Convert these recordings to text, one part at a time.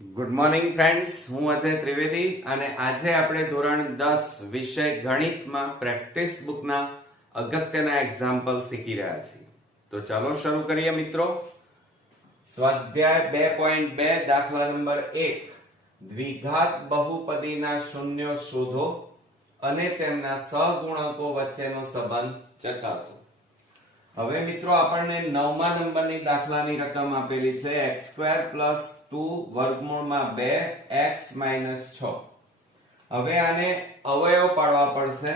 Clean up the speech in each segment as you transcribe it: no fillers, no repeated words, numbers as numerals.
Good morning friends, હું અજય ત્રિવેદી અને આજે આપણે ધોરણ 10 વિષય ગણિતમાં પ્રેક્ટિસ બુકના અગત્યના એક્ઝામ્પલ શીખી રહ્યા છીએ. તો ચાલો શરૂ કરીએ મિત્રો. સ્વાધ્યાય 2.2 દાખલા નંબર 1 દ્વિઘાત બહુપદીના શૂન્યો શોધો અને તેમના સહગુણકો વચ્ચેનો સંબંધ ચકાસો. હવે મિત્રો આપણને 9મા નંબરની દાખલાની રકમ આપેલી છે x² + 2 વર્ગમૂળમાં 2x - 6. હવે આને અવયવ પાડવા પડશે,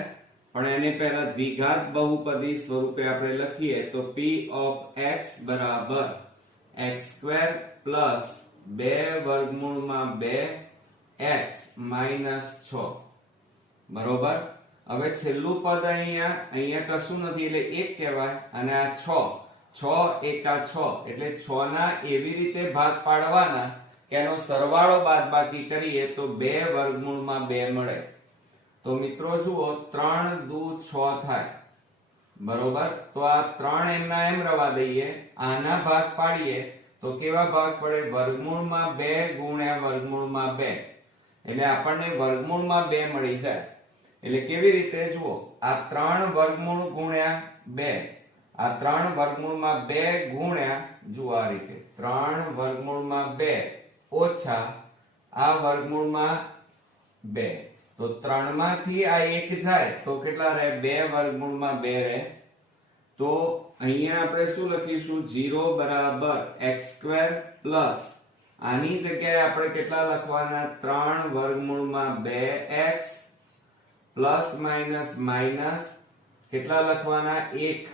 પણ એની પહેલા દ્વિઘાત બહુપદી સ્વરૂપે આપણે લખીએ તો p of x બરાબર x² + 2 વર્ગમૂળમાં 2x - 6 બરોબર. હવે છેલ્લું પદ અહીંયા કશું નથી એટલે 1 કહેવાય અને આ 6 6 એકા 6 એટલે 6 ના એવી રીતે ભાગ પાડવાના કે એનો સરવાળો બાદબાકી કરીએ તો 2 વર્ગમૂળમાં 2 મળે. તો મિત્રો જુઓ 3 દુ 6 થાય બરોબર. તો આ 3 એમના એમ રવા દઈએ, આના ભાગ પાડીએ તો કેવા ભાગ પડે? વર્ગમૂળમાં 2 ગુણ્યા વર્ગમૂળમાં 2 એટલે આપણને વર્ગમૂળમાં 2 મળી જાય. એટલે કેવી રીતે જુઓ, આ 3 વર્ગમૂળ ગુણ્યા 2, આ 3 વર્ગમૂળમાં 2 ગુણ્યા જુઓ આ રીતે 3 વર્ગમૂળમાં 2 ઓછા આ વર્ગમૂળમાં 2. તો 3 માંથી આ 1 જાય તો કેટલા રહે? 2 વર્ગમૂળમાં 2 રહે. તો અહીંયા આપણે શું લખીશું? 0 બરાબર x² પ્લસ આની જગ્યાએ આપણે કેટલા લખવાના? 3 વર્ગમૂળમાં 2x પ્લસ માઇનસ માઇનસ કેટલા લખવાના? 1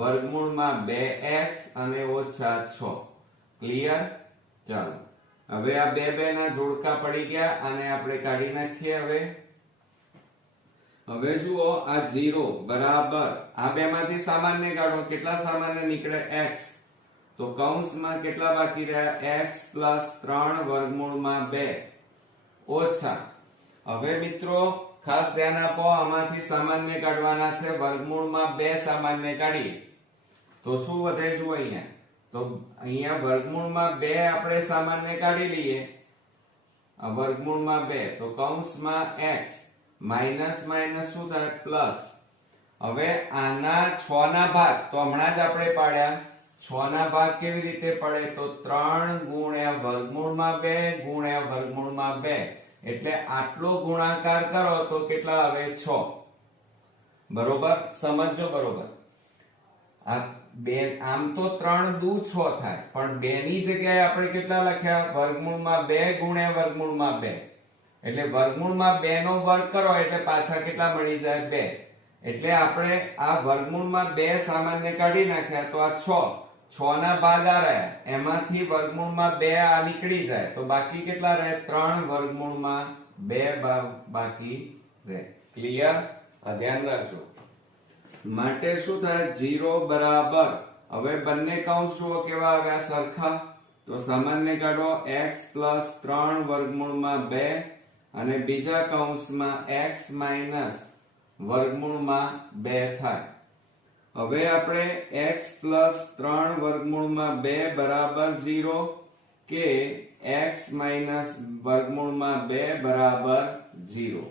વર્ગમૂળમાં 2x અને ઓછા 6. ક્લિયર? ચાલો હવે આ બે ના જોડકા પડી ગયા અને આપણે કાઢી નાખીએ. હવે જુઓ આ 0 બરાબર આ બે માંથી સામાન્ય કાઢો. કેટલા સામાન્ય નીકળે? x. તો કૌંસમાં કેટલા બાકી રહ્યા? x પ્લસ 3 વર્ગમૂળમાં 2 ઓછા. હવે મિત્રો ખાસ ધ્યાન આપો, આમાંથી સામાન્ય કાઢવાના છે. વર્ગમૂળમાં 2 સામાન્ય કાઢીએ તો શું વધે? જુઓ અહીંયા તો અહીંયા વર્ગમૂળમાં 2 આપણે સામાન્ય કાઢી લઈએ, આ વર્ગમૂળમાં 2 તો કૌંસમાં x માઈનસ માઈનસ શું થાય? પ્લસ. હવે આના 6 ના ભાગ તો હમણાં જ આપણે પાડ્યા. 6 ના ભાગ કેવી રીતે પડે? તો 3 ગુણ્યા વર્ગમૂળમાં 2 ગુણ્યા વર્ગમૂળમાં 2 એટલે આટલો ગુણાકાર કરો તો કેટલા આવે? 6 બરોબર. સમજો બરોબર. આ બે આમ તો 3 દુ 6 થાય, પણ 2 ની જગ્યાએ આપણે કેટલા લખ્યા? વર્ગમૂળમાં 2 ગુણ્યા વર્ગમૂળમાં 2 એટલે વર્ગમૂળમાં 2 નો વર્ગ કરો એટલે પાછા કેટલા મળી જાય? 2. એટલે આપણે આ વર્ગમૂળમાં 2 સામાન્ય કાઢી નાખ્યા તો આ 6 ના ભાગ આ રહ્યા, એમાંથી વર્ગમૂળમાં 2 આ નીકળી જાય તો બાકી કેટલા રહે? 3 વર્ગમૂળમાં 2 બાકી રહે. ક્લિયર? આ ધ્યાન રાખજો. માટે શું થાય? 0 બરાબર હવે બંને કૌંસ કેવા આવ્યા? સરખા. તો સામાન્ય કાઢો x પ્લસ 3 વર્ગમૂળમાં 2 અને બીજા કૌંસમાં x માઈનસ વર્ગમૂળમાં 2 થાય. હવે આપણે x પ્લસ 3 વર્ગમૂળમાં 2 બરાબર 0 કે x માઈનસ વર્ગમૂળમાં 2 બરાબર 0.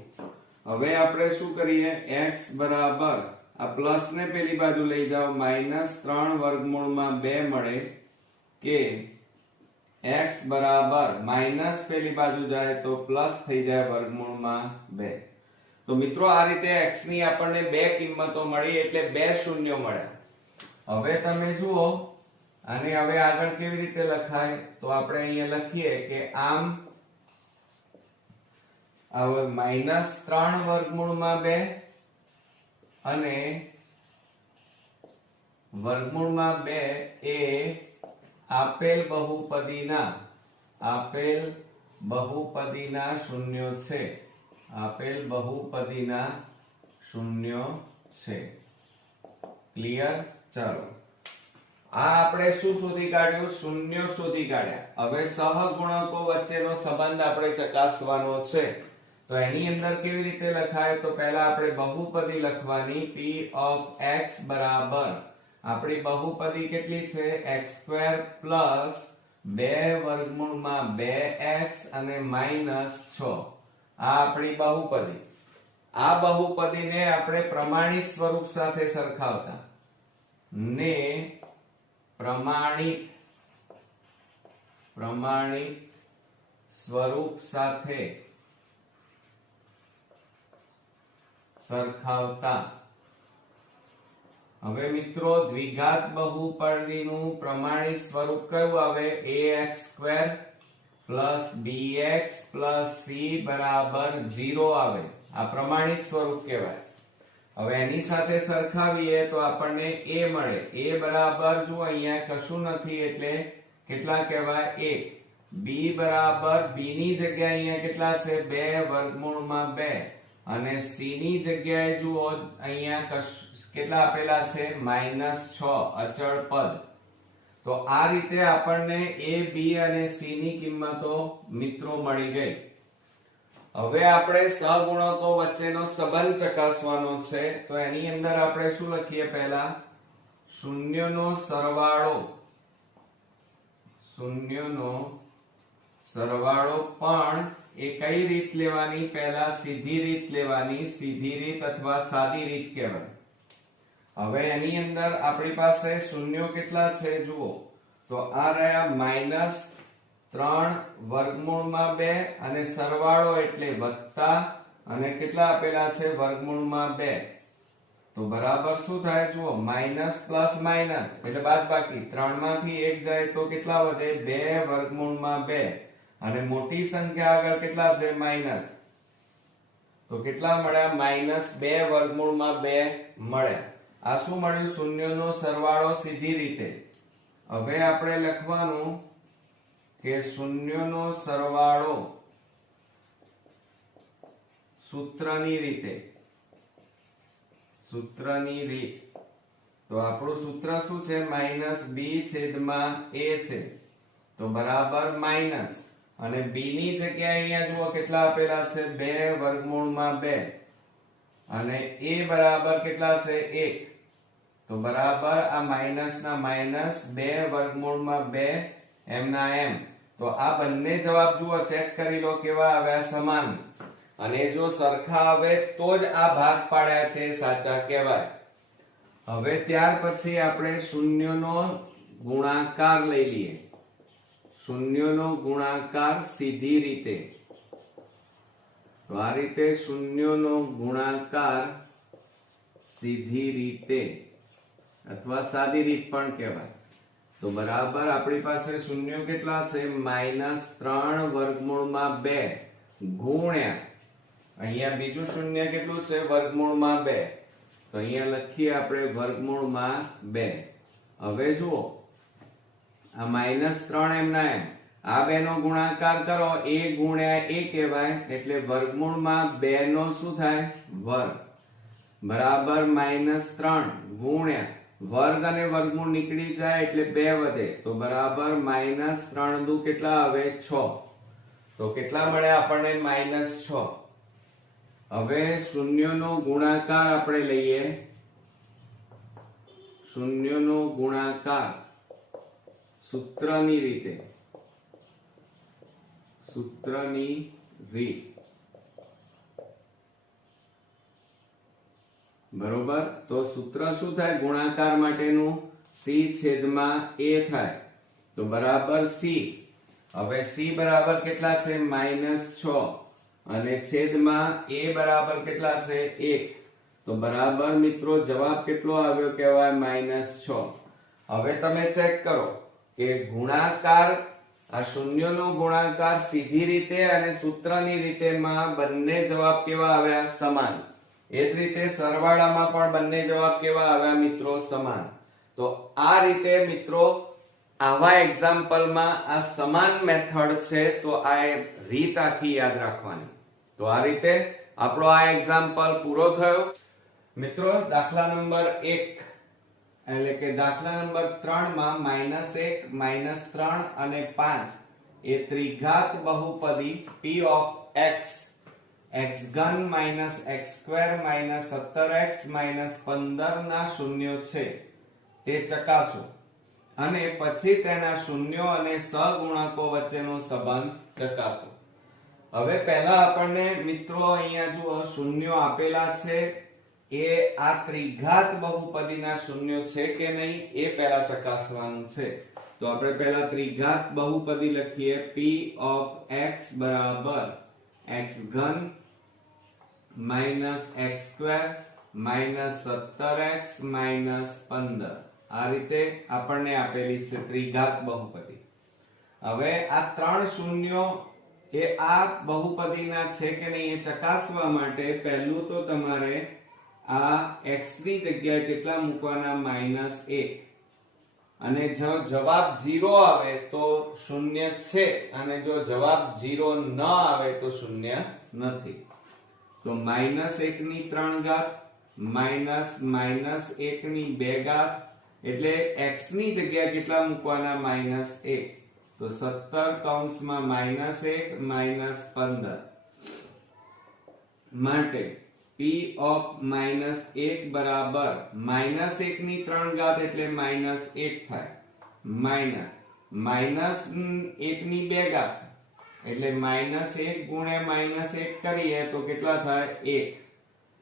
હવે આપણે શું કરીએ? x બરાબર આ પ્લસ ને પેલી બાજુ લઈ જાઓ, માઈનસ 3 વર્ગમૂળમાં 2 મળે કે x બરાબર માઈનસ પેલી બાજુ જાય તો પ્લસ થઈ જાય વર્ગમૂળમાં 2. તો મિત્રો આ રીતે x ની આપણને બે કિંમતો મળી એટલે બે શૂન્યો મળ્યા. હવે તમે જુઓ આને હવે આગળ કેવી રીતે લખાય? તો આપણે અહીંયા લખીએ કે આમ હવે -3 વર્ગમૂળમાં 2 અને વર્ગમૂળમાં 2 એ આપેલ બહુપદીના શૂન્યો છે. આપેલ બહુપદીના શૂન્યો છે. ક્લિયર? ચાલો આ આપણે શું શોધી કાઢ્યું? શૂન્યો શોધી કાઢ્યા. હવે સહગુણકો વચ્ચેનો સંબંધ આપણે ચકાસવાનો છે. તો એની અંદર કેવી રીતે લખાય? તો પહેલા આપણે બહુપદી લખવાની. p of x બરાબર આપણી બહુપદી કેટલી છે? x² પ્લસ 2 વર્ગમૂળમાં 2x અને -6 આ આપણી બહુપદી. આ બહુપદીને આપણે પ્રમાણિત સ્વરૂપ સાથે સરખાવતા ને પ્રમાણિત સ્વરૂપ સાથે સરખાવતા. હવે મિત્રો દ્વિઘાત બહુપદીનું પ્રમાણિત સ્વરૂપ કયું આવે? ax² + bx + c = 0 આવે. આ પ્રમાણિત સ્વરૂપ કહેવાય. હવે એની સાથે સરખાવીએ તો આપણને a મળે. a બરાબર જો અહીંયા કશું નથી એટલે કેટલા કહેવાય? 1. b બરાબર b ની જગ્યાએ અહીંયા કેટલા છે? 2 વર્ગમૂળમાં 2 અને c ની જગ્યાએ જુઓ અહીંયા કેટલા આપેલા છે? -6 અચળ પદ. તો આ રીતે આપણને a b અને c ની કિંમતો મિત્રો મળી ગઈ. હવે આપણે સહગુણકો વચ્ચેનો સંબંધ ચકાસવાનો છે. તો એની અંદર આપણે શું લખીએ? પહેલા શૂન્યનો સરવાળો પણ એ કઈ રીત લેવાની? પહેલા સીધી રીત લેવાની. સીધી રીત અથવા સાદી રીત કહેવાય. હવે એની અંદર આપણી પાસે શૂન્યો કેટલા છે જુઓ તો આ રહ્યા -3 વર્ગમૂળમાં 2 અને સરવાળો એટલે વત્તા અને કેટલા આપેલા છે? વર્ગમૂળમાં 2. તો બરાબર શું થાય જુઓ? માઇનસ પ્લસ માઇનસ એટલે બાદબાકી. 3 માંથી 1 જાય તો કેટલા વધે? 2 વર્ગમૂળમાં 2 અને મોટી સંખ્યા આગળ કેટલા છે? માઇનસ. તો કેટલા મળ્યા? -2 વર્ગમૂળમાં 2 મળ્યા. આ શું મળ્યું? શૂન્યનો સરવાળો સીધી રીતે. હવે આપણે લખવાનું કે શૂન્યનો સરવાળો સૂત્રની રીત. તો આપણું સૂત્ર શું છે? -b/a છે. તો બરાબર માઇનસ અને b ની જગ્યાએ અહીંયા જુઓ કેટલા આપેલા છે? 2 વર્ગમૂળમાં 2 અને a બરાબર કેટલા છે? 1. તો બરાબર આ માઇનસ ના માઇનસ 2 વર્ગમૂળમાં 2 એમના એમ. તો આ બંને જવાબ જુઓ ચેક કરી લો કેવા આવ્યા? સમાન. અને જો સરખા આવે તો જ આ ભાગ પાડ્યા છે સાચા કહેવાય. હવે ત્યાર પછી આપણે શૂન્યનો ગુણાકાર લઈ લઈએ. શૂન્યનો ગુણાકાર સીધી રીતે. તો આ રીતે શૂન્યનો ગુણાકાર સીધી રીતે અથવા સાદી રીત પણ કહેવાય. તો બરાબર આપણી પાસે શૂન્યો કેટલા છે? -3 વર્ગમૂળમાં 2 ગુણ્યા અહીંયા બીજું શૂન્ય કેટલું છે? વર્ગમૂળમાં 2. તો અહીંયા લખીએ આપણે વર્ગમૂળમાં 2. હવે જુઓ આ -3 એમના એમ. આ બે નો ગુણાકાર કરો a ગુણ્યા a કહેવાય એટલે વર્ગમૂળમાં 2 નો શું થાય? વર્ગ બરાબર -3 ગુણ્યા વર્ગ અને વર્ગમૂળ નીકળી જાય એટલે 2 વધે. તો બરાબર -3 દુ કેટલા આવે? 6. તો કેટલા મળ્યા આપણને? -6. હવે શૂન્યનો ગુણાકાર આપણે લઈએ. શૂન્યનો ગુણાકાર સૂત્રની રીત. બરોબર. તો સૂત્ર શું થાય ગુણાકાર માટેનું? c/a થાય. તો બરાબર c. હવે c બરાબર કેટલા છે? -6 અને છેદમાં a બરાબર કેટલા છે? 1. તો બરાબર મિત્રો જવાબ કેટલો આવ્યો કહેવાય? -6. હવે તમે ચેક કરો કે ગુણાકાર આ શૂન્યનો ગુણાકાર સીધી રીતે અને સૂત્રની રીતેમાં બંને જવાબ કેવા આવ્યા? સમાન. એ જ રીતે સરવાળામાં પણ બંને જવાબ કેવા આવ્યા મિત્રો? સમાન. તો આ રીતે મિત્રો આવા એક્ઝામ્પલમાં આ સમાન મેથડ છે તો આ રીત આખી યાદ રાખવાની. તો આ રીતે આપણો આ એક્ઝામ્પલ પૂરો થયો. મિત્રો દાખલા નંબર 1 એટલે કે દાખલા નંબર 3 માં -1 -3 અને 5 એ ત્રિઘાત બહુપદી p of x x3 x2 17x 15 ના શૂન્યો છે તે ચકાસો. અને પછી તેના શૂન્યો અને સહગુણકો વચ્ચેનો સંબંધ ચકાસો. હવે પહેલા આપણને મિત્રો અહીંયા જુઓ શૂન્યો આપેલા છે, એ આ ત્રિઘાત બહુપદીના શૂન્યો છે કે નહીં એ પહેલા ચકાસવાનું છે. તો આપણે પહેલા ત્રિઘાત બહુપદી લખીએ. p of x બરાબર x ઘન minus x square minus 17x minus 15. આ રીતે આપણને આપેલી છે ત્રિઘાત બહુપદી. હવે આ ત્રણ શૂન્યો એ આ બહુપદીના છે કે નહીં એ ચકાસવા માટે પહેલું તો તમારે આ x ની જગ્યાએ કેટલા મૂકવાના? -1. અને જો જવાબ 0 આવે તો શૂન્ય છે, અને જો જવાબ 0 ન આવે તો શૂન્ય નથી. તો -1 ની 3 ઘાત માઈનસ -1 ની 2 ઘાત એટલે x ની જગ્યાએ કેટલા મૂકવાના? -1. તો 17 કૌંસમાં -1 માઈનસ 15 માટે p of -1 બરાબર -1 ની 3 ઘાત એટલે -1 થાય, માઈનસ -1 ની 2 ઘાત એટલે -1 ગુણ્યા -1 કરીએ તો કેટલા થાય? 1.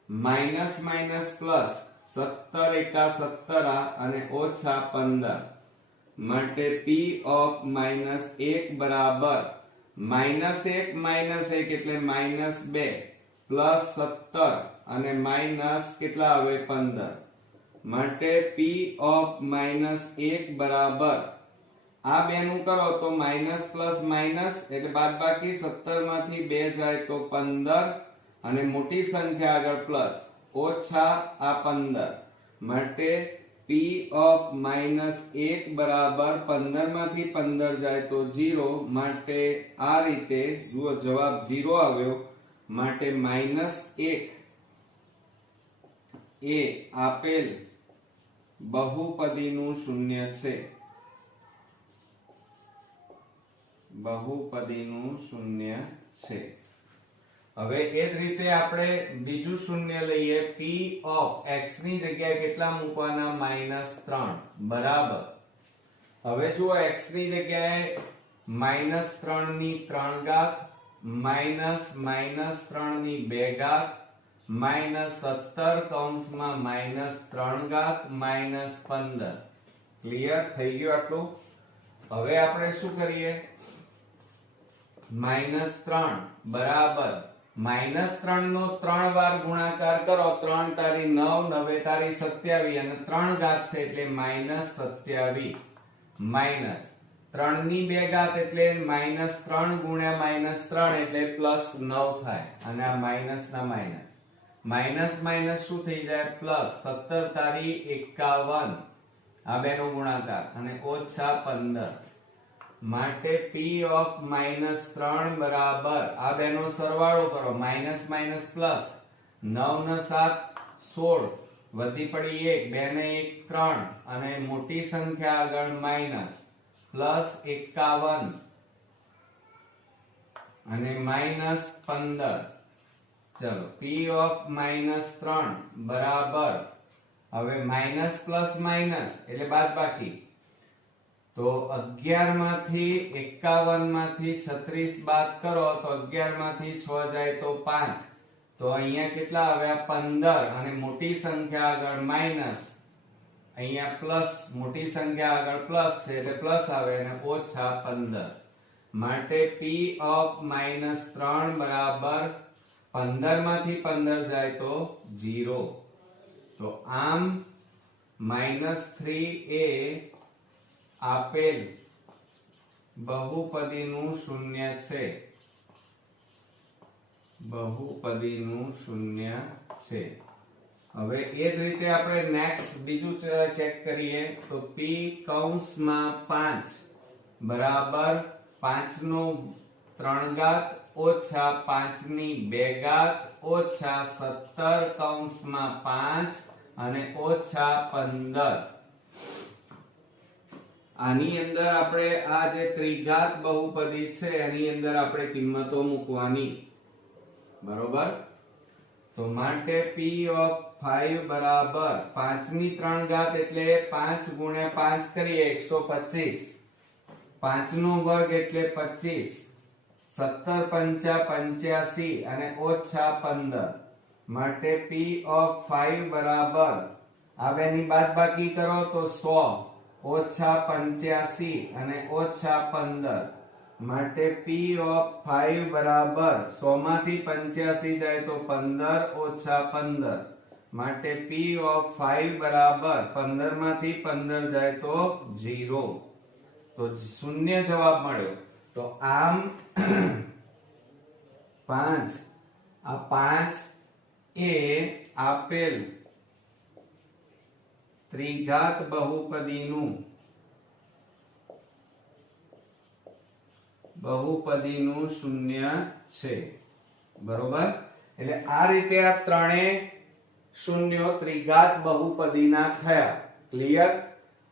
માઈનસ માઈનસ પ્લસ 17 એકા 17 અને ઓછા 15 માટે p of -1 બરાબર -1 એટલે -2 પ્લસ 17 અને માઈનસ કેટલા આવે? 15 માટે p of -1 બરાબર આ બેનું કરો તો માઈનસ પ્લસ માઈનસ એટલે બાદબાકી 17 માંથી 2 જાય તો 15 અને મોટી સંખ્યા આગળ પ્લસ ઓછા આ 15 માટે p of -1 બરાબર 15 માંથી 15 જાય તો 0 માટે આ રીતે જુઓ જવાબ 0 આવ્યો માટે -1 એ આપેલ બહુપદીનું શૂન્ય છે. બહુપદીનું શૂન્ય છે. હવે એ જ રીતે આપણે બીજું શૂન્ય લઈએ. p of x ની જગ્યાએ કેટલા મૂકવાના? -3 બરાબર. હવે જુઓ x ની જગ્યાએ -3 ની 3 ઘાત માઈનસ -3 ની 2 ઘાત -17 કૌંસમાં -3 ઘાત -15. ક્લિયર થઈ ગયું આટલું? હવે આપણે શું કરીએ? -3 બરાબર -3 નો 3 વાર ગુણાકાર કરો. 3 તારી 9 9 તારી 27 અને 3 ઘાત છે એટલે -27 માઈનસ 3 ની 2 ઘાત એટલે -3 ગુણ્યા -3 એટલે +9 થાય અને આ માઈનસ ના માઈનસ માઈનસ માઈનસ શું થઈ જાય? પ્લસ 17 તારી 51 આ બેનો ગુણાકાર અને ઓછા 15 માટે p of -3 બરાબર આ બેનો સરવાળો કરો. માઈનસ માઈનસ પ્લસ 9 ને 7 16 વધી પડી 1 2 ને 1 3 અને મોટી સંખ્યા આગળ માઈનસ પ્લસ 51 અને માઈનસ 15. ચલો p of -3 બરાબર હવે માઈનસ પ્લસ માઈનસ એટલે બાદબાકી તો 11 માંથી 51 માંથી 36 બાદ કરો તો 11 માંથી 6 જાય તો 5. તો અહીંયા કેટલા આવ્યા? 15 અને મોટી સંખ્યા આગળ માઈનસ, અહીંયા પ્લસ મોટી સંખ્યા આગળ પ્લસ છે એટલે પ્લસ આવે અને ઓછા 15 માટે p of -3 બરાબર 15 માંથી 15 જાય તો 0. તો આમ -3 એ આપેલ બહુપદીનું શૂન્ય છે. બહુપદીનું શૂન્ય છે. હવે એ જ રીતે આપણે નેક્સ્ટ બીજું ચેક કરીએ તો p કૌંસમાં 5 બરાબર 5 નો 3 ઘાત ઓછા 5 ની 2 ઘાત ઓછા 17 કૌંસમાં 5 અને ઓછા 15. આની અંદર આપણે આ જે ત્રિઘાત બહુપદી છે એની અંદર આપણે કિંમતો મૂકવાની, બરોબર? તો માટે p of 5 બરાબર 5 ની 3 ઘાત એટલે 5 ગુણ્યા 5 કરીએ 125, 5 નો વર્ગ એટલે 25, 17 પંચા 85 અને ઓછા 15 માટે p of 5 બરાબર આ બેની બાદબાકી કરો તો 100 ઓછા 85 અને ઓછા 15 માટે p of 5 બરાબર 100 માંથી 85 જાય તો 15 ઓછા 15 માટે p of 5 બરાબર 15 માંથી 15 જાય તો 0, તો શૂન્ય જવાબ મળ્યો. તો આમ 5 આ 5 એ આપેલ ત્રિઘાત બહુપદીનું શૂન્ય છે. બરોબર, એટલે આ રીતે આ ત્રણેય શૂન્યો ત્રિઘાત બહુપદીના થયા. ક્લિયર?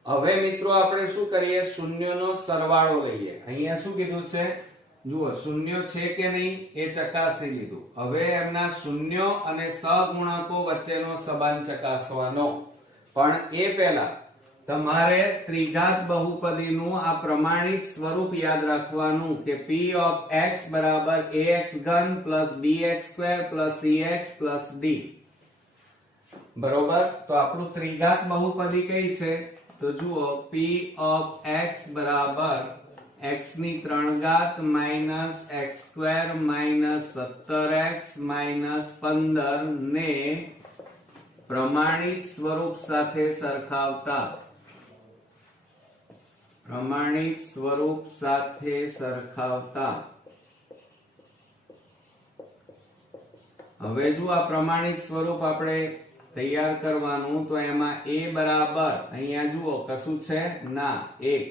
હવે મિત્રો આપણે શું કરીએ, શૂન્યનો સરવાળો લઈએ. અહીંયા શું કીધું છે જુઓ, શૂન્ય છે કે નહીં એ ચકાસી લીધું. હવે એમના શૂન્યો અને સહગુણકો વચ્ચેનો સંબંધ ચકાસવાનો. પણ એ પહેલા તમારે ત્રિઘાત બહુપદીનું આ પ્રમાણિત સ્વરૂપ યાદ રાખવાનું કે p of x બરાબર ax ઘન plus bx square plus cx plus d. બરોબર, તો આપણું ત્રિઘાત બહુપદી કઈ છે તો જુઓ, p of x બરાબર x ની 3 ઘાત minus x square minus 17x minus 15 ને પ્રમાણિત સ્વરૂપ સાથે સરખાવતા હવે જો આ પ્રમાણિત સ્વરૂપ આપણે તૈયાર કરવાનું, તો એમાં a બરાબર અહીંયા જુઓ કશું છે ના 1,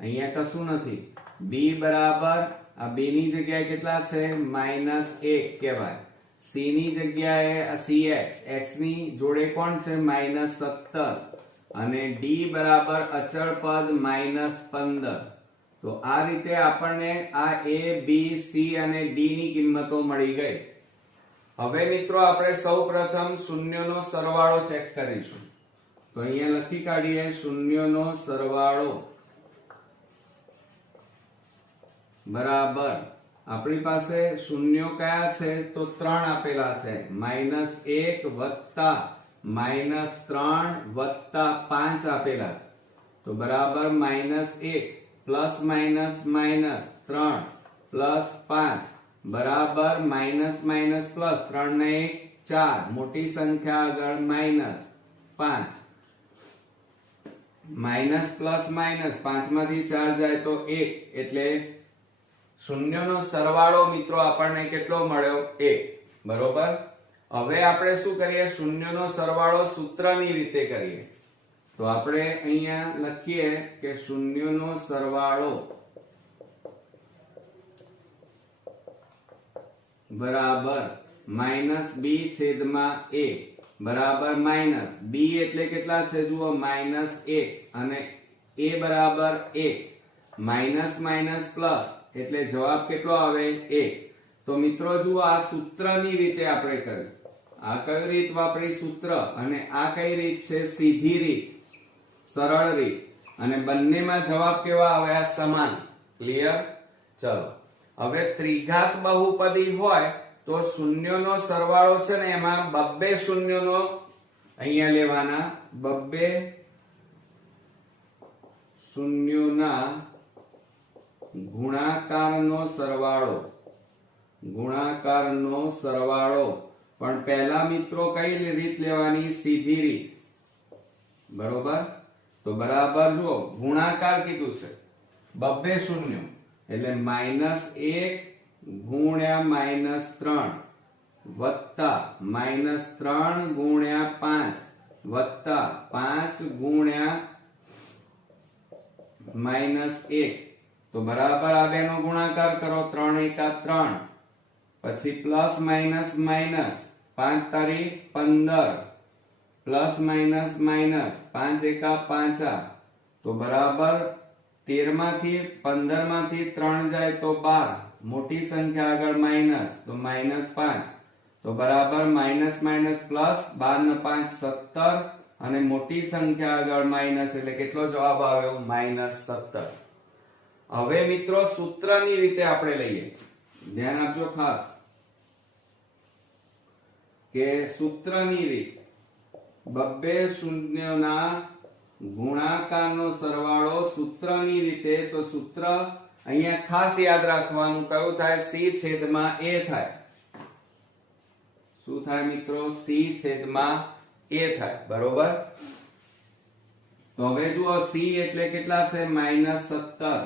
અહીંયા કશું નથી. b બરાબર આ b ની જગ્યાએ કેટલા છે -1 કહેવાય. c ની જગ્યાએ cx, x ની જોડે કોણ છે -17 અને d બરાબર અચળ પદ -15. તો આ રીતે આપણને આ a b c અને d ની કિંમતો મળી ગઈ. હવે મિત્રો આપણે સૌપ્રથમ શૂન્યનો સરવાળો ચેક કરીશું. તો અહીંયા લખી કાઢીએ શૂન્યનો સરવાળો બરાબર આપણી પાસે શૂન્યો કયા છે તો 3 આપેલા છે, -1 વત્તા -3 વત્તા 5 આપેલા છે. તો બરાબર -1 પ્લસ માઇનસ માઇનસ 3 પ્લસ 5 બરાબર માઇનસ માઇનસ પ્લસ 3 ને 1 4, મોટી સંખ્યા આગળ -5, માઇનસ પ્લસ માઇનસ 5 માંથી 4 જાય તો 1, એટલે શૂન્યનો સરવાળો મિત્રો આપણને કેટલો મળ્યો 1. બરોબર, હવે આપણે શું કરીએ, શૂન્યનો સરવાળો સૂત્રની રીતે કરીએ. તો આપણે અહીંયા લખીએ કે શૂન્યનો સરવાળો બરાબર -b છેદમાં a બરાબર માઇનસ b એટલે કેટલા છે જુઓ -1 અને a બરાબર 1, માઇનસ માઇનસ પ્લસ એટલે જવાબ કેટલો આવે 1. તો મિત્રો જુઓ આ સૂત્રની રીતે આપણે કર્યું. આ કઈ રીત વાપરી સૂત્ર, અને આ કઈ રીત છે સીધી રીત, સરળ રીત, અને બંનેમાં જવાબ કેવા આવ્યા સમાન. ક્લિયર? ચલો હવે ત્રિઘાત બહુપદી હોય તો શૂન્યનો સરવાળો છે ને એમાં બબ્બે શૂન્યનો અહીંયા લેવાના, બબ્બે શૂન્યોના ગુણાકારનો સરવાળો. પણ પહેલા મિત્રો કઈ રીત લેવાની, સીધી રીત. બરોબર, તો બરાબર જુઓ ગુણાકાર કીધું છે બબ્બે શૂન્ય એટલે -1 ગુણ્યા -3 વત્તા -3 ગુણ્યા 5 વત્તા 5 ગુણ્યા -1. તો બરાબર આ બેનો ગુણાકાર કરો, 3 એકા 3, પછી પ્લસ માઇનસ માઇનસ 5 તારી 15 પ્લસ માઇનસ માઇનસ 5 એકા 5, તો બરાબર 13 માંથી 15 માંથી 3 જાય તો 12, મોટી સંખ્યા આગળ માઇનસ તો -5, તો તો બરાબર માઇનસ માઇનસ પ્લસ, 12 ને 5 17, અને મોટી સંખ્યા આગળ માઇનસ એટલે કેટલો જવાબ આવ્યો? -17. હવે મિત્રો સૂત્રની રીતે આપણે લઈએ, ધ્યાન આપજો ખાસ કે સૂત્રની રીત બબ્બે શૂન્યના ગુણાકારનો સરવાળો સૂત્રની રીતે. તો સૂત્ર અહીંયા ખાસ યાદ રાખવાનું કયું થાય? c છેદમાં a થાય. શું થાય મિત્રો? c છેદમાં a થાય. બરોબર. તો હવે જુઓ c એટલે કેટલા છે? -17,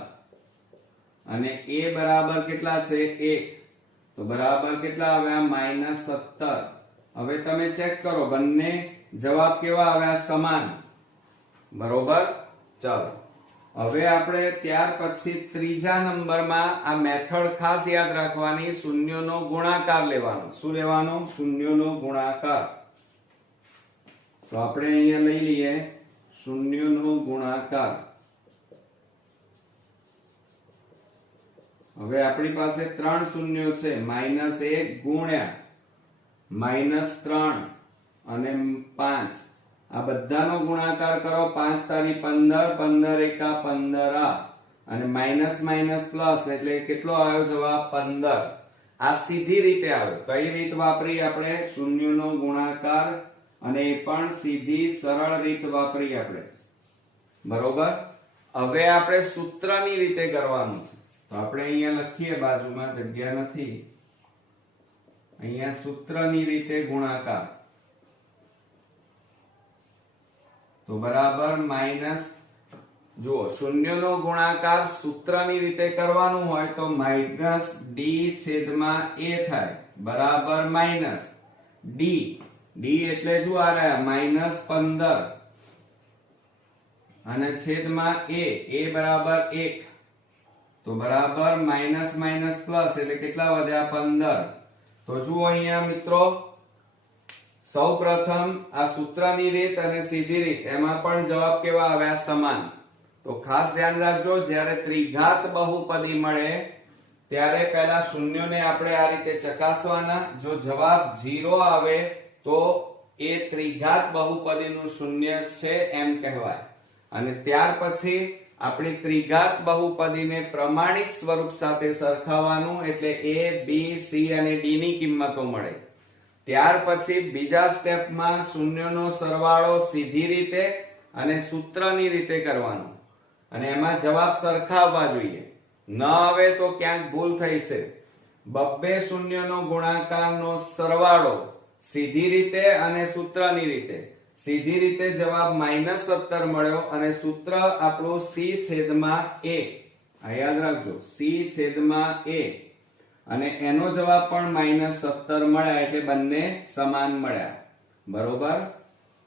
અને a બરાબર કેટલા છે? 1. તો બરાબર કેટલા આવ્યા? -17. હવે તમે ચેક કરો, બંને જવાબ કેવા આવ્યા? સમાન. બરોબર. ચાલો હવે આપણે ત્યાર પછી ત્રીજા નંબરમાં આ મેથડ ખાસ યાદ રાખવાની, શૂન્યનો ગુણાકાર લેવાનો. શું લેવાનો? શૂન્યનો ગુણાકાર. તો આપણે અહીંયા લઈ લઈએ શૂન્યનો ગુણાકાર. હવે આપણી પાસે 3 શૂન્યો છે, -1 ગુણ્યા -3 અને 5. આ બધાનો ગુણાકાર કરો. 5 તારી 15, 15 એકા 15 અને માઇનસ માઇનસ પ્લસ એટલે કેટલો આવ્યો જવાબ? 15. આ સીધી રીતે આવ્યો. કઈ રીત વાપરી આપણે? શૂન્યનો ગુણાકાર, અને એ પણ સીધી સરળ રીત વાપરી આપણે. બરોબર. હવે આપણે સૂત્રની રીતે કરવાનું છે. તો આપણે અહીંયા લખીએ, બાજુમાં જગ્યા નથી, અહીંયા સૂત્રની રીતે ગુણાકાર. તો બરાબર માઇનસ, જુઓ શૂન્યનો ગુણાકાર સૂત્રની રીતે કરવાનું હોય તો માઇનસ ડી છેદમાં એ થાય. બરાબર માઇનસ ડી. ડી એટલે જો આ રહ્યા -15, અને છેદમાં એ બરાબર 1. તો બરાબર માઇનસ માઇનસ પ્લસ એટલે કેટલા વધ્યા? 15. તો જુઓ અહીંયા મિત્રો, સૌ પ્રથમ આ સૂત્રની રીત અને સીધી રીત, એમાં પણ જવાબ કેવા આવ્યા? સમાન. તો ખાસ ધ્યાન રાખજો, જ્યારે ત્રિઘાત બહુપદી મળે ત્યારે પહેલા શૂન્યોને આપણે આ રીતે ચકાસવાના. જો જવાબ 0 આવે તો એ ત્રિઘાત બહુપદીનું શૂન્ય છે એમ કહેવાય. અને ત્યાર પછી આપણી ત્રિઘાત બહુપદીને પ્રમાણિત સ્વરૂપ સાથે સરખાવવાનું, એટલે a, b, c અને d ની કિંમતો મળે. ત્યાર પછી બીજા સ્ટેપમાં શૂન્યનો સરવાળો સીધી રીતે અને સૂત્રની રીતે કરવાનો, અને એમાં જવાબ સરખાવવા જોઈએ. ન આવે તો ક્યાંક ભૂલ થઈ છે. બબ્બે શૂન્યનો ગુણાકારનો સરવાળો સીધી રીતે અને સૂત્રની રીતે. સીધી રીતે જવાબ -17 મળ્યો, અને સૂત્ર આપણું c છેદમાં a. આ યાદ રાખજો, c છેદમાં a, અને એનો જવાબ પણ -17 મળ્યા, એટલે બંને સમાન મળ્યા. બરોબર.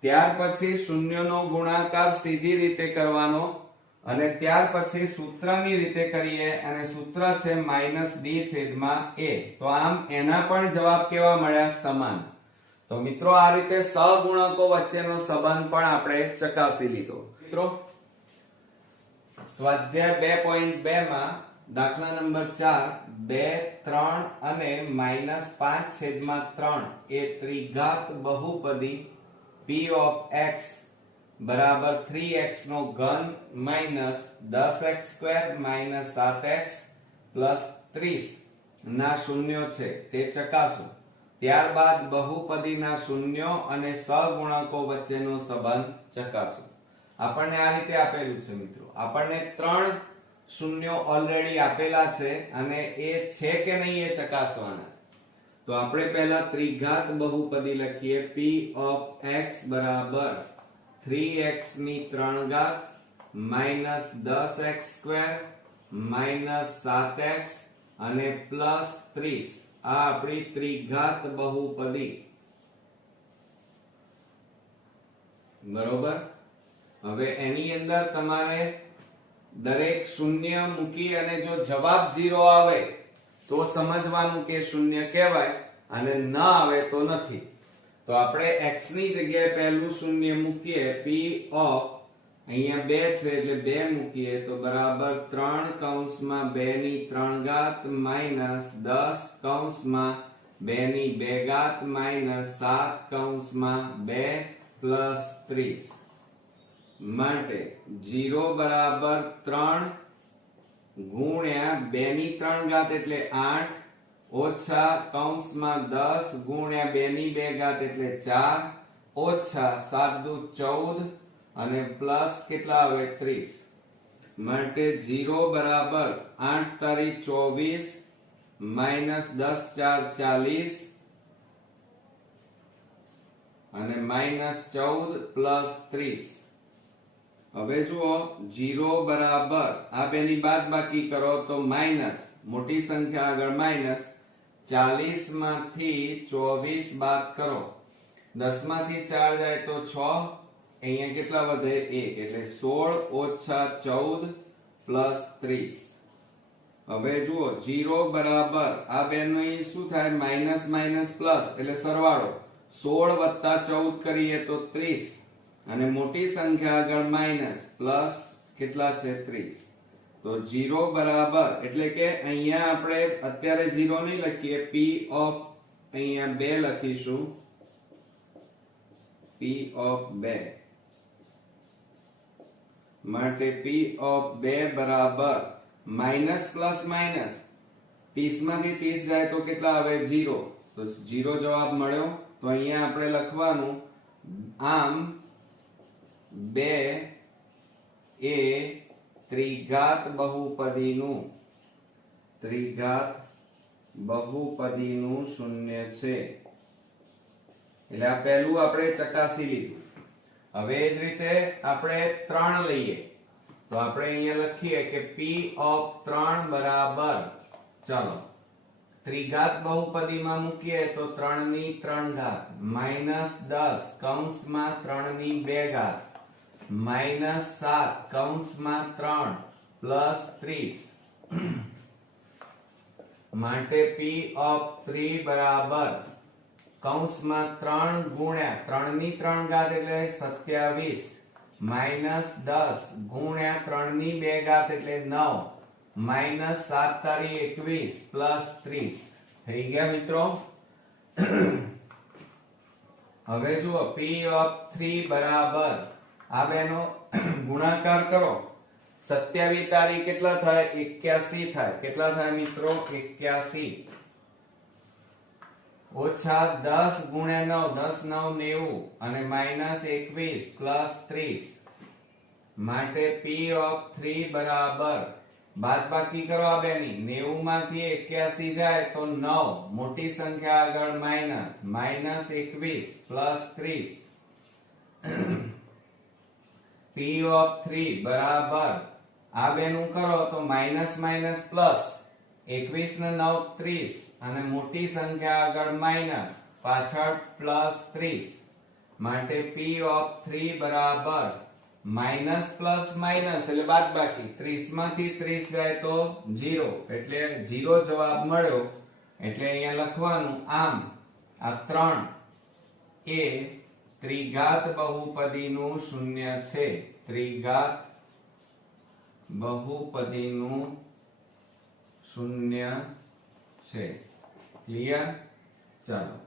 ત્યાર પછી શૂન્યનો ગુણાકાર સીધી રીતે કરવાનો, અને ત્યાર પછી સૂત્રની રીતે કરીએ, અને સૂત્ર છે -d છેદમાં a. તો આમ એના પણ જવાબ કેવા મળ્યા? સમાન. તો મિત્રો આ રીતે સહગુણકો વચ્ચેનો સંબંધ પણ આપણે ચકાસી લીધો. મિત્રો સ્વાધ્યાય 2.2 માં દાખલા નંબર 4, 2, 3 અને -5/3 એ ત્રિઘાત બહુપદી p of x બરાબર 3x નો ઘન -10x² -7x + 30 ના શૂન્યો છે તે ચકાસો. ત્યારબાદ બહુપદીના શૂન્યો અને સહગુણકો વચ્ચેનો સંબંધ ચકાસો. આપણને આ રીતે આપેલું છે મિત્રો. આપણને 3 શૂન્યો ઓલરેડી આપેલા છે, અને એ છે કે નહીં એ ચકાસવાના. તો આપણે પહેલા ત્રિઘાત બહુપદી લખીએ. p of x બરાબર 3x ની 3 ઘાત -10x² -7x અને +30. આ આપણી ત્રિઘાત બહુપદી. બરોબર. હવે એની અંદર તમારે દરેક શૂન્ય મૂકી, અને જો જવાબ 0 આવે તો સમજવાનું કે શૂન્ય કહેવાય, અને ન આવે તો નથી. તો આપણે x ની જગ્યાએ પહેલું શૂન્ય મૂકીએ. p of અહીંયા 2 છે એટલે 2 મૂકીએ, તો બરાબર 3 કૌંસમાં 2 ની 3 ઘાત -10 કૌંસમાં 2 ની 2 ઘાત માઇનસ 7 કૌંસમાં 2 પ્લસ 30 માટે 0 બરાબર 3 ગુણ્યા 2 ની 3 ઘાત એટલે 8 ઓછા કૌંસમાં 10 ગુણ્યા 2 ની 2 ઘાત એટલે 4 ઓછા 7 દુ 14 અને પ્લસ કેટલા આવે 30 માટે 0 બરાબર 8 તારી 24 માઇનસ 10 4 40 અને માઇનસ 14 પ્લસ 30 હવે જુઓ 0 બરાબર આ બેની બાદબાકી કરો તો માઇનસ મોટી સંખ્યા આગળ માઇનસ 40 માંથી 24 બાદ કરો 10 માંથી 4 જાય તો 6 અહીંયા કેટલા વધે 1 એટલે 16 ઓછા 14 પ્લસ 30 હવે જુઓ 0 બરાબર આ બેનું શું થાય માઇનસ માઇનસ પ્લસ એટલે સરવાળો 16 વત્તા 14 કરીએ તો 30 અને મોટી સંખ્યા આગળ માઇનસ પ્લસ કેટલા છે 30 તો 0 બરાબર એટલે કે અહીંયા આપણે અત્યારે 0 નહીં લખીએ p ઓફ અહીંયા 2 લખીશું p ઓફ 2 માટે p ઓફ 2 બરાબર માઇનસ પ્લસ માઇનસ 30 માંથી 30 જાય તો કેટલા આવે 0 તો 0 જવાબ મળ્યો તો અહીંયા આપણે લખવાનું આમ 2 એ ત્રિઘાત બહુપદીનું શૂન્ય છે એટલે આ પહેલું આપણે ચકાસી લીધું હવે એ જ રીતે આપણે 3 લઈએ તો આપણે અહીંયા લખીએ કે p ઓફ 3 બરાબર ચાલો ત્રિઘાત બહુપદીમાં મૂકીએ તો 3 ની 3 ઘાત માઇનસ 10 કૌંસમાં 3 ની 2 ઘાત માઇનસ 7 કૌંસમાં 3 પ્લસ 30 માટે p ઓફ 3 બરાબર કૌંસમાં 3 ગુણ્યા 3 ની 3 ઘાત એટલે 27 માઇનસ 10 ગુણ્યા 3 ની 2 ઘાત એટલે 9 માઇનસ 7 તારી 21 પ્લસ 30 થઈ ગયા મિત્રો હવે જુઓ p ઓફ 3 બરાબર આ બેનો ગુણાકાર કરો 27 તારી કેટલા થાય 81 થાય કેટલા થાય મિત્રો 81 ઓછા 10 ગુણ્યા 9 10 9 90 અને માઇનસ 21 પ્લસ 30 માટે p ઓફ 3 બરાબર બાદબાકી કરો આ બેની 90 માંથી 81 જાય તો 9 મોટી સંખ્યા આગળ માઇનસ 21 પ્લસ 30 p ઓફ 3 બરાબર આ બેનું કરો તો માઇનસ માઇનસ પ્લસ 21 ને 9 30 અને મોટી સંખ્યા આગળ માઇનસ પાછળ પ્લસ 30 માટે p ઓફ 3 બરાબર માઇનસ પ્લસ માઇનસ એટલે બાદબાકી 30 માંથી 30 જાય તો 0 એટલે 0 જવાબ મળ્યો એટલે અહીંયા લખવાનું આમ આ 3 એ ત્રિઘાત બહુપદીનું શૂન્ય છે ત્રિઘાત બહુપદીનું શૂન્ય છે ક્લિયર ચાલો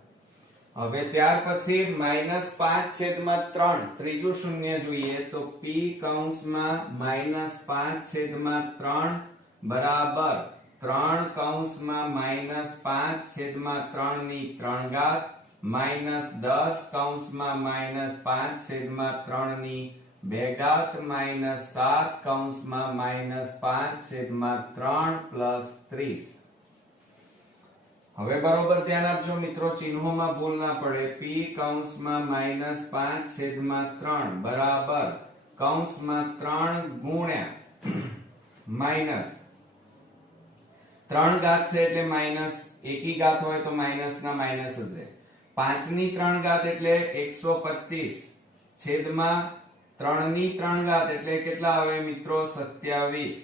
હવે ત્યાર પછી -5/3 ત્રીજું શૂન્ય જોઈએ તો p કૌંસમાં -5/3 બરાબર 3 કૌંસમાં -5/3 ની 3 ઘાત -10 કૌંસમાં -5/3 ની 2 ઘાત -7 કૌંસમાં -5/3 પ્લસ 30 હવે બરોબર ધ્યાન આપજો મિત્રો ચિહ્નોમાં ભૂલ ના પડે p કૌંસમાં -5/3 બરાબર કૌંસમાં 3 ગુણ્યા માઇનસ 3 ઘાત છે એટલે માઇનસ એકી ઘાત હોય તો માઇનસ ના માઇનસ જ રહે 5 ની 3 ઘાત એટલે 125 છેદમાં 3 ની 3 ઘાત એટલે કેટલા આવે મિત્રો 27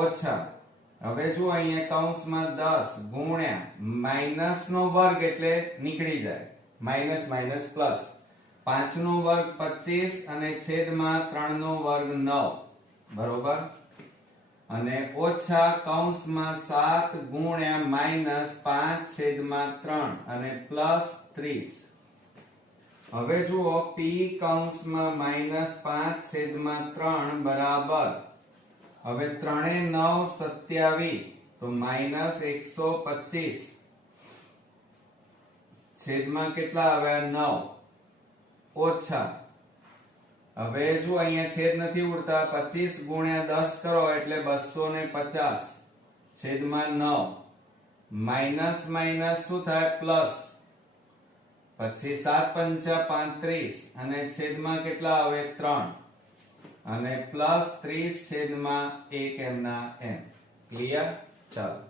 ઓછા હવે જો અહીંયા કૌંસમાં 10 ગુણ્યા માઇનસ નો વર્ગ એટલે નીકળી જાય માઇનસ માઇનસ પ્લસ 5 નો વર્ગ 25 અને છેદમાં 3 નો વર્ગ 9 બરોબર અને ઓછા કૌંસમાં 7 ગુણ્યા માઇનસ 5/3 અને પ્લસ 30. હવે જુઓ p કૌંસમાં -5/3 બરાબર, હવે 3 9 27 તો -125 છેદમાં કેટલા આવ્યા 9 ઓછા, હવે જો અહીંયા છેદ નથી ઉડતા, 25 ગુણ્યા 10 કરો એટલે 250 છેદમાં 9 માઇનસ માઇનસ શું થાય પ્લસ, પછી 7 પંચા 35 અને છેદમાં કેટલા આવે 3 અને પ્લસ 30 છેદમાં 1 એમના એમ. ક્લિયર? ચાલો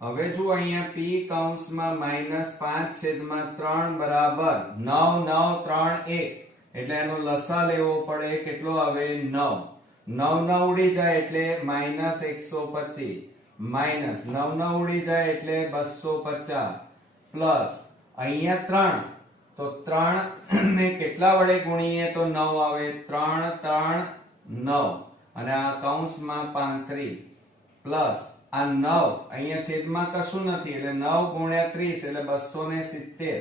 હવે જો અહીંયા p કૌંસમાં -5/3 બરાબર 9 9 3 1 એટલે એનો લસા લેવો પડે, કેટલો આવે 9 9 9 ઉડી જાય એટલે -125 માઇનસ 9 9 ઉડી જાય એટલે 250 પ્લસ અહીંયા 3 તો 3 ને કેટલા વડે ગુણીએ તો 9 આવે, 3 3 9 અને આ કૌંસમાં 35 પ્લસ આ 9 અહીંયા છેદમાં કશું નથી એટલે 9 ગુણ્યા 30 એટલે 270.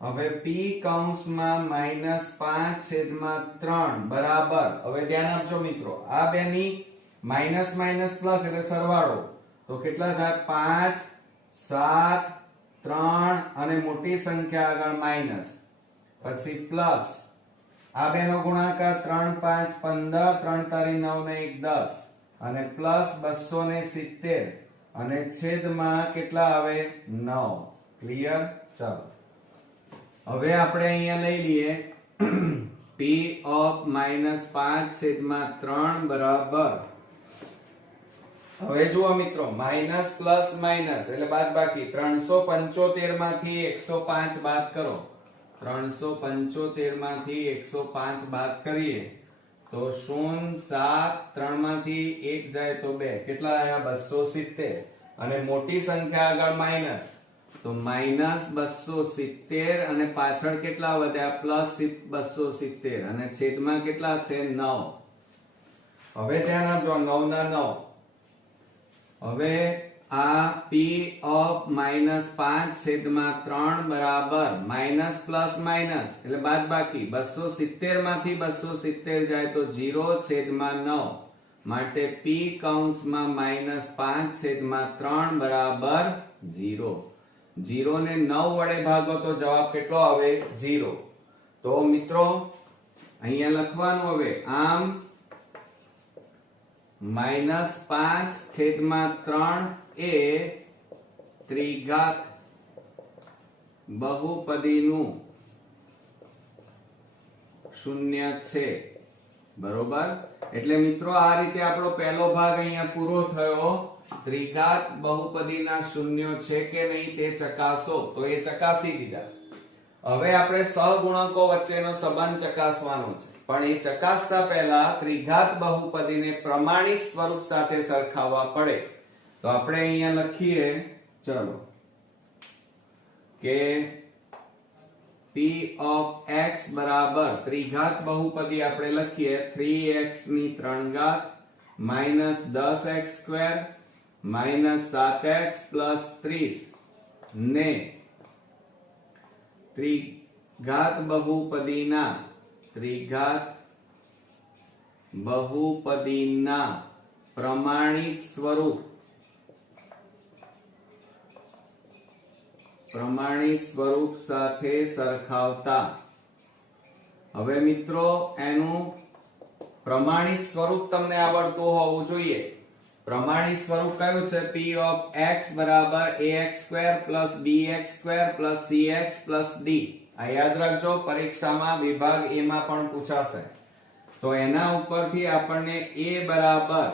હવે p કૌંસમાં -5/3 બરાબર, હવે ધ્યાન આપજો મિત્રો, આ બેની માઇનસ માઇનસ પ્લસ એટલે સરવાળો, તો કેટલા થાય 5 7 3 અને મોટી સંખ્યા આગળ માઇનસ, પછી પ્લસ આ બેનો ગુણાકાર 3 5 15 3 તારી 9 ને 1 10 અને પ્લસ 270 અને છેદમાં કેટલા આવે 9. ક્લિયર? ચાલો હવે આપણે અહીંયા લઈ લઈએ p ઓફ -5/3 બરાબર, હવે જુઓ મિત્રો માઇનસ પ્લસ માઇનસ એટલે બાદબાકી, 375 માંથી 105 બાદ કરો, 375 માંથી 105 બાદ કરીએ તો 0 7 3 માંથી 1 જાય તો 2 કેટલા આયા 270 અને મોટી સંખ્યા આગળ માઇનસ તો -270 અને પાછળ કેટલા વધ્યા પ્લસ 270 અને છેદમાં કેટલા છે 9. હવે ધ્યાન આપજો 9 ના 9. હવે આ p ઓફ -5/3 બરાબર માઇનસ પ્લસ માઇનસ એટલે બાદબાકી, 270 માંથી 270 જાય તો 0 છેદમાં 9 માટે p કૌંસમાં -5/3 બરાબર 0. 0 ને 9 વડે ભાગો તો જવાબ કેટલો આવે 0. તો મિત્રો અહીંયા લખવાનું હવે આમ -5/3 એ ત્રિઘાત બહુપદીનું શૂન્ય છે. બરોબર? એટલે મિત્રો આ રીતે આપણો પહેલો ભાગ અહીંયા પૂરો થયો. ત્રિઘાત બહુપદીના શૂન્યો છે કે નહીં તે ચકાસો, તો એ ચકાસી દીધા. હવે આપણે સહગુણકો વચ્ચેનો સંબંધ ચકાસવાનો છે, પણ એ ચકાસતા પહેલા ત્રિઘાત બહુપદીને પ્રમાણિત સ્વરૂપ સાથે સરખાવવા પડે. તો આપણે અહીંયા લખીએ, ચલો કે p of x બરાબર ત્રિઘાત બહુપદી આપણે લખીએ 3x ની 3 ઘાત minus 10x square minus 7x plus 30 ને ત્રિઘાત બહુપદીના પ્રમાણિત સ્વરૂપ સાથે સરખાવતા. હવે મિત્રો એનું પ્રમાણિત સ્વરૂપ તમને આવડતું હોવું જોઈએ. પ્રમાણિત સ્વરૂપ કયું છે? p of x બરાબર ax square plus bx square plus cx plus d. આ યાદ રાખજો, પરીક્ષામાં વિભાગ a માં પણ પૂછાશે. તો એના ઉપરથી આપણને a બરાબર,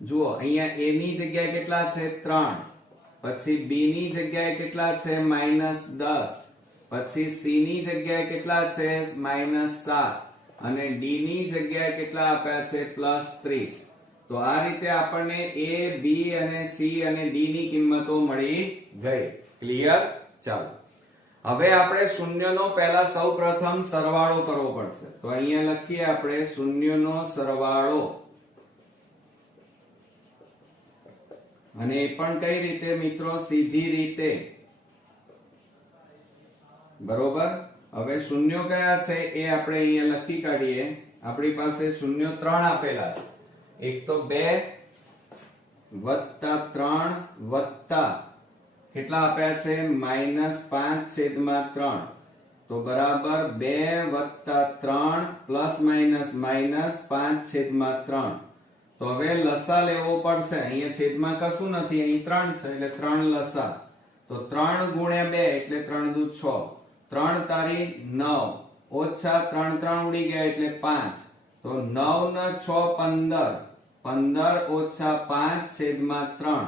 જુઓ અહીંયા a ની જગ્યાએ કેટલા છે 3, પછી b ની જગ્યાએ કેટલા છે -10, પછી c ની જગ્યાએ કેટલા છે -7 અને d ની જગ્યાએ કેટલા આપ્યા છે +30. તો આ રીતે આપણને a b અને c અને d ની કિંમતો મળી ગઈ. ક્લિયર? ચાલો હવે આપણે શૂન્યનો પહેલા સૌપ્રથમ સરવાળો કરવો પડશે. તો અહીંયા લખીએ આપણે શૂન્યનો સરવાળો. અને એ પણ કઈ રીતે મિત્રો? સીધી રીતે, બરોબર. હવે શૂન્યો કયા છે એ આપણે અહીંયા લખી કાઢીએ. આપણી પાસે શૂન્યો 3 આપેલા છે. એક તો 2 વત્તા 3 વત્તા કેટલા આપ્યા છે? -5/3. તો બરાબર 2 વત્તા 3 પ્લસ માઇનસ માઇનસ 5/3. તો હવે લસા લેવો પડશે. અહીંયા છેદમાં કશું નથી, અહીં 3 છે એટલે 3 લસા. તો 3 ગુણ્યા 2 એટલે 3 દુ 6, 3 તારી 9, ઓછા 3 3 ઉડી ગયા એટલે 5. તો 9 ને 6 15, 15 ઓછા 5/3.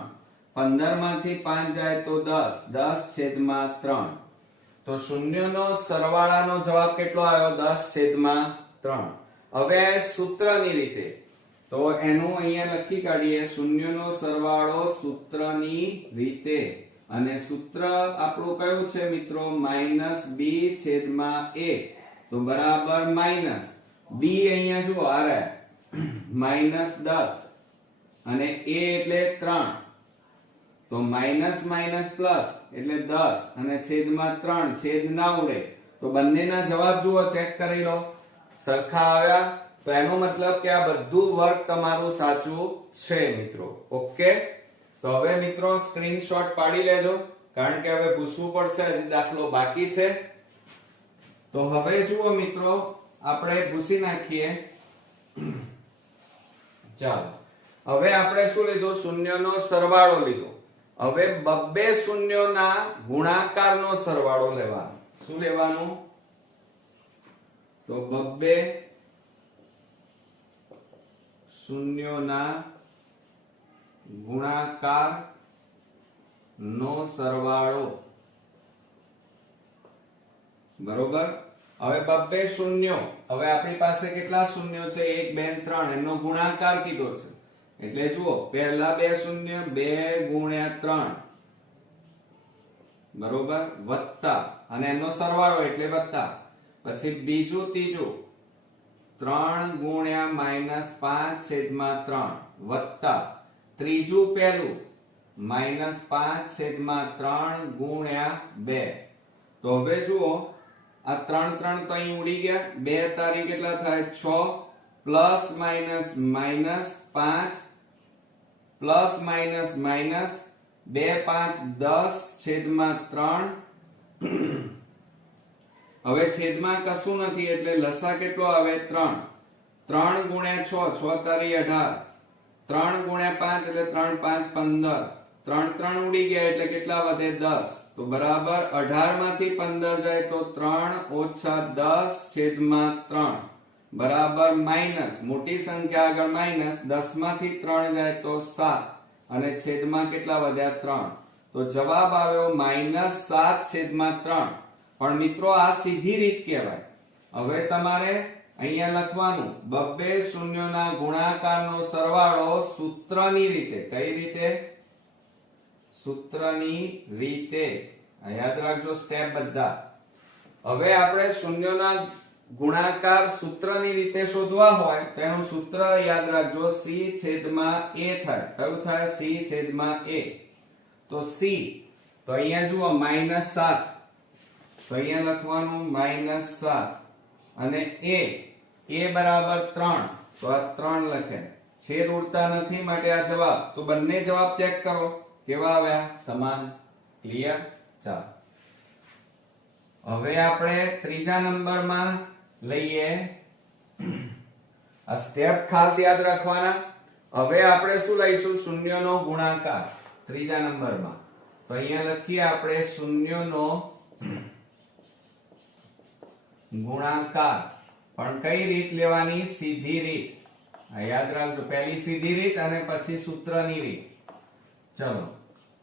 15 માંથી 5 જાય તો 10, 10/3. તો શૂન્યનો સરવાળાનો જવાબ કેટલો આવ્યો? 10/3. હવે સૂત્રની રીતે તો એનું અહીંયા લખી કાઢીએ. શૂન્યનો સરવાળો સૂત્રની રીતે, અને સૂત્ર આપણું કયું છે મિત્રો? -b/a. તો બરાબર માઈનસ b અહીંયા જુઓ આ -10 અને a એટલે 3. તો માઇનસ માઇનસ પ્લસ એટલે 10 અને છેદમાં 3, છેદ ના ઉડે. તો બંનેના જવાબ જુઓ, ચેક કરી લો, સરખા આવ્યા. તો એનો મતલબ કે આ બધું વર્ક તમારું સાચું છે મિત્રો. ઓકે, તો હવે મિત્રો સ્ક્રીનશોટ પાડી લેજો, કારણ કે હવે પૂછવું પડશે, હજી દાખલો બાકી છે. તો હવે જુઓ મિત્રો, આપણે ભૂસી નાખીએ. ચાલો, હવે આપણે શું લીધું? શૂન્યનો સરવાળો લીધો. હવે બબ્બે શૂન્યોના ગુણાકારનો સરવાળો લેવાનો. શું લેવાનું? તો બબ્બે શૂન્યોના ગુણાકાર નો સરવાળો, બરોબર. હવે બબ્બે શૂન્યો, હવે આપણી પાસે કેટલા શૂન્યો છે? 1 2 3, એનો ગુણાકાર કીધો છે. એટલે જુઓ, પહેલા 2 શૂન્ય, 2 ગુણ્યા 3, બરોબર, વત્તા, અને એનો સરવાળો એટલે વત્તા. પછી બીજું ત્રીજું 3 ગુણ્યા -5/3 વત્તા ત્રીજું પહેલું -5/3 ગુણ્યા 2. તો હવે જુઓ, આ 3 3 તો અહીં ઉડી ગયા. 2 તારી કેટલા થાય? 6 plus minus minus 5 plus minus minus 2 5 10/3. હવે છેદમાં કશું નથી એટલે લસા કેટલો આવે? 3. 3 ગુણ્યા 6, 6 તારી 18. 3 ગુણ્યા 5 એટલે 3 5 15. 3 3 ઉડી ગયા એટલે કેટલા વધે? 10. તો બરાબર 18 માંથી 15 જાય તો 3 ઓછા 10/3 બરાબર માઇનસ, મોટી સંખ્યા આગળ માઇનસ, 10 માંથી 3 જાય તો 7 અને છેદમાં કેટલા વધ્યા? 3. તો જવાબ આવ્યો -7/3. પણ મિત્રો આ સીધી રીત કહેવાય. હવે તમારે અહીંયા લખવાનું બબ્બે શૂન્યોના ગુણાકારનો સરવાળો સૂત્રની રીતે. કઈ રીતે? સૂત્રની રીતે. યાદ રાખજો સ્ટેપ બધા. હવે આપણે શૂન્યોના ગુણાકાર સૂત્રની રીતે શોધવા હોય તો એનું સૂત્ર યાદ રાખજો, c/a થાય. કયું થાય? c/a. તો c, તો અહીંયા જુઓ -7, તો અહીંયા લખવાનું -7 અને a બરાબર 3, તો આ 3 લખે. છેદ ઉડતા નથી માટે આ જવાબ. તો બંને જવાબ ચેક કરો કેવા આવ્યા? સમાન. ક્લિયર? ચાલો, હવે આપણે ત્રીજા નંબરમાં લઈએ. આ સ્ટેપ ખાસ યાદ રાખવાના. હવે આપણે શું લઈશું? શૂન્યનો ગુણાકાર ત્રીજા નંબરમાં. તો અહીંયા લખીએ આપણે શૂન્યનો ગુણાકાર. પણ કઈ રીત લેવાની? સીધી રીત. યાદ રાખજો, પહેલી સીધી રીત અને પછી સૂત્રની રીત. ચલો,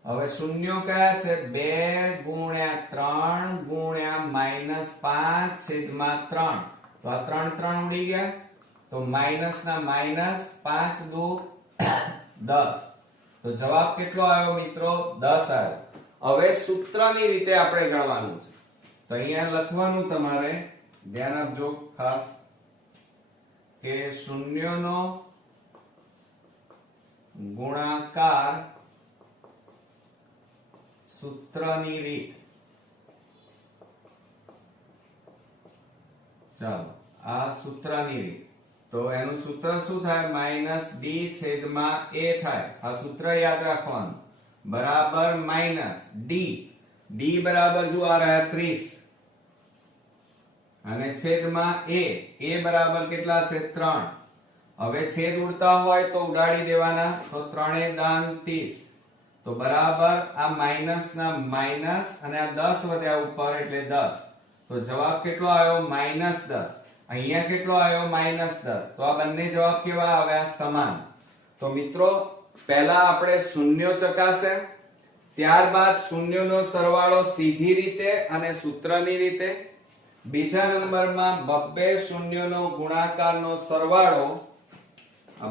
હવે શૂન્યો કયા છે? 2 ગુણ્યા 3 ગુણ્યા -5/3. તો આ 3 3 ઉડી ગયા. તો માઇનસ ના માઇનસ, 5 દુ 10. તો જવાબ કેટલો આવ્યો મિત્રો? 10 આવ્યો. હવે સૂત્રની રીતે આપણે ગણવાનું છે. તો અહીંયા લખવાનું તમારે, ધ્યાન આપજો ખાસ, કે શૂન્યનો ગુણાકાર સૂત્રની રીત. ચાલો આ સૂત્રની રીત. તો એનું સૂત્ર શું થાય? માઇનસ ડી છેદમાં એ થાય. આ સૂત્ર યાદ રાખવાનું. બરાબર માઇનસ ડી. ડી બરાબર જો આ રહ્યા 30 અને છેદમાં એ. એ બરાબર કેટલા છે? 3. હવે છેદ ઉડતા હોય તો ઉડાડી દેવાના. તો 3 દાન 30. તો બરાબર આ માઇનસ ના માઇનસ અને આ 10 વધ્યા ઉપર એટલે 10. તો જવાબ કેટલો આવ્યો? -10. અહીંયા કેટલો આવ્યો? -10. તો આ બંને જવાબ કેવા આવ્યા? સમાન. તો મિત્રો પહેલા આપણે શૂન્યો ચકાસે, ત્યારબાદ શૂન્યનો સરવાળો સીધી રીતે અને સૂત્રની રીતે. બીજા નંબરમાં બબ્બે શૂન્યનો ગુણાકારનો સરવાળો,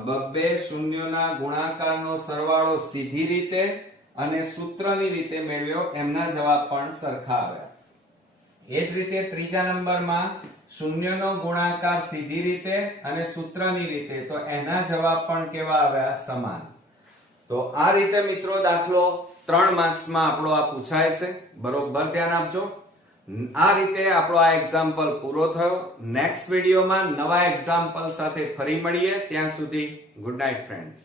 બબ્બે શૂન્યના ગુણાકારનો સરવાળો સીધી રીતે અને સૂત્રની રીતે મેળવ્યો. એમના જવાબ પણ સરખા આવ્યા. એ જ રીતે ત્રીજા નંબરમાં શૂન્યનો ગુણાકાર સીધી રીતે અને સૂત્રની રીતે. તો એના જવાબ પણ કેવા આવ્યા? સમાન. તો આ રીતે મિત્રો દાખલો 3 માર્ક્સમાં આપણો આ પૂછાય છે. બરોબર ધ્યાન આપજો. આ રીતે આપણો આ એક્ઝામ્પલ પૂરો થયો. નેક્સ્ટ વિડીયોમાં નવા એક્ઝામ્પલ સાથે ફરી મળીએ. ત્યાં સુધી ગુડ નાઇટ ફ્રેન્ડ્સ.